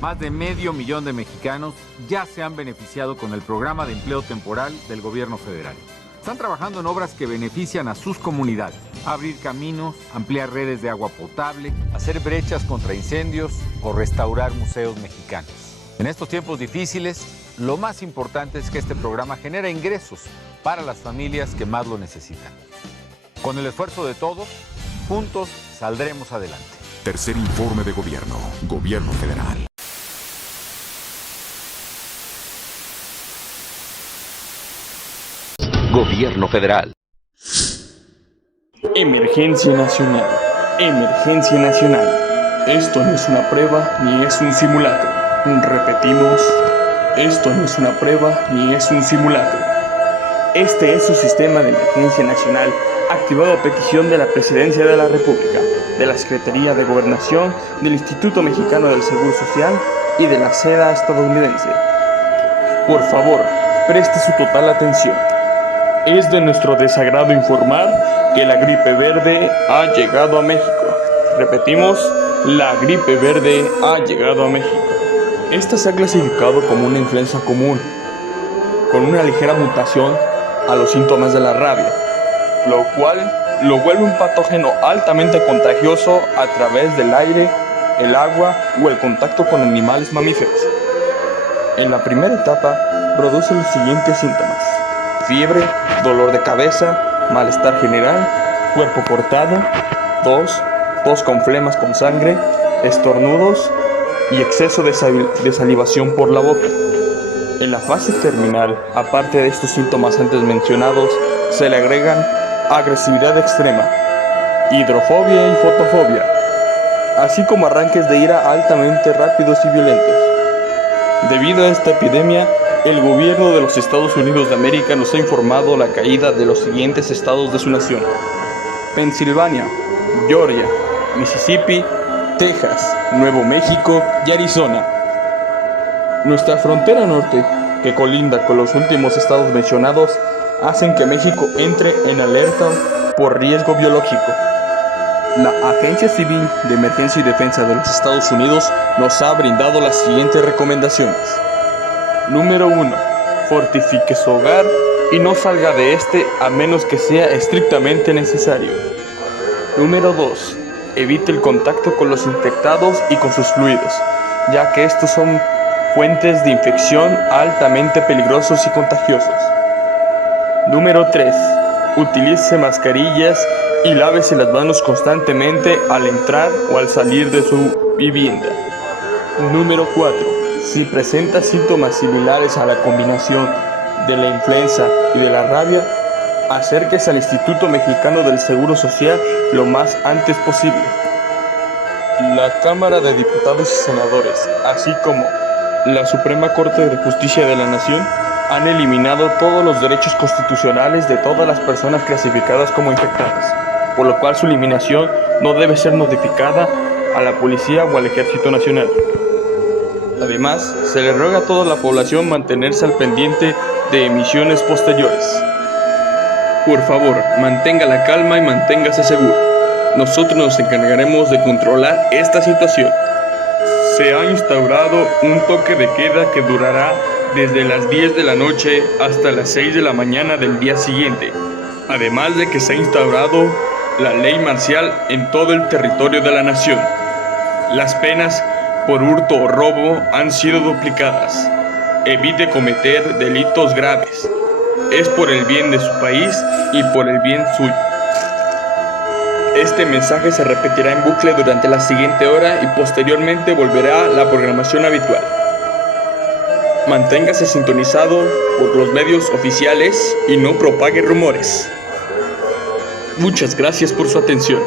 Más de 500,000 de mexicanos ya se han beneficiado con el programa de empleo temporal del gobierno federal. Están trabajando en obras que benefician a sus comunidades. Abrir caminos, ampliar redes de agua potable, hacer brechas contra incendios o restaurar museos mexicanos. En estos tiempos difíciles, lo más importante es que este programa genera ingresos para las familias que más lo necesitan. Con el esfuerzo de todos, juntos saldremos adelante. Tercer informe de gobierno, Gobierno Federal. Gobierno Federal. Emergencia nacional. Emergencia nacional. Esto no es una prueba ni es un simulacro. Repetimos, esto no es una prueba ni es un simulacro. Este es su sistema de emergencia nacional, activado a petición de la Presidencia de la República, de la Secretaría de Gobernación, del Instituto Mexicano del Seguro Social y de la SEDA estadounidense. Por favor, preste su total atención. Es de nuestro desagrado informar que la gripe verde ha llegado a México. Repetimos, la gripe verde ha llegado a México. Esta se ha clasificado como una influenza común, con una ligera mutación a los síntomas de la rabia, lo cual lo vuelve un patógeno altamente contagioso a través del aire, el agua o el contacto con animales mamíferos. En la primera etapa produce los siguientes síntomas: fiebre, dolor de cabeza, malestar general, cuerpo cortado, tos con flemas con sangre, estornudos y exceso de salivación por la boca. En la fase terminal, aparte de estos síntomas antes mencionados, se le agregan agresividad extrema, hidrofobia y fotofobia, así como arranques de ira altamente rápidos y violentos. Debido a esta epidemia, el gobierno de los Estados Unidos de América nos ha informado la caída de los siguientes estados de su nación: Pensilvania, Georgia, Mississippi, Texas, Nuevo México y Arizona. Nuestra frontera norte, que colinda con los últimos estados mencionados, hacen que México entre en alerta por riesgo biológico. La Agencia Civil de Emergencia y Defensa de los Estados Unidos nos ha brindado las siguientes recomendaciones. Número 1. Fortifique su hogar y no salga de este a menos que sea estrictamente necesario. Número 2. Evite el contacto con los infectados y con sus fluidos, ya que estos son fuentes de infección altamente peligrosos y contagiosos. Número 3. Utilice mascarillas y lávese las manos constantemente al entrar o al salir de su vivienda. Número 4. Si presenta síntomas similares a la combinación de la influenza y de la rabia, acérquese al Instituto Mexicano del Seguro Social lo más antes posible. La Cámara de Diputados y Senadores, así como la Suprema Corte de Justicia de la Nación, han eliminado todos los derechos constitucionales de todas las personas clasificadas como infectadas, por lo cual su eliminación no debe ser notificada a la Policía o al Ejército Nacional. Además, se le ruega a toda la población mantenerse al pendiente de emisiones posteriores. Por favor, mantenga la calma y manténgase seguro. Nosotros nos encargaremos de controlar esta situación. Se ha instaurado un toque de queda que durará desde las 10 de la noche hasta las 6 de la mañana del día siguiente, además de que se ha instaurado la ley marcial en todo el territorio de la nación. Las penas por hurto o robo han sido duplicadas. Evite cometer delitos graves. Es por el bien de su país y por el bien suyo. Este mensaje se repetirá en bucle durante la siguiente hora y posteriormente volverá a la programación habitual. Manténgase sintonizado por los medios oficiales y no propague rumores. Muchas gracias por su atención.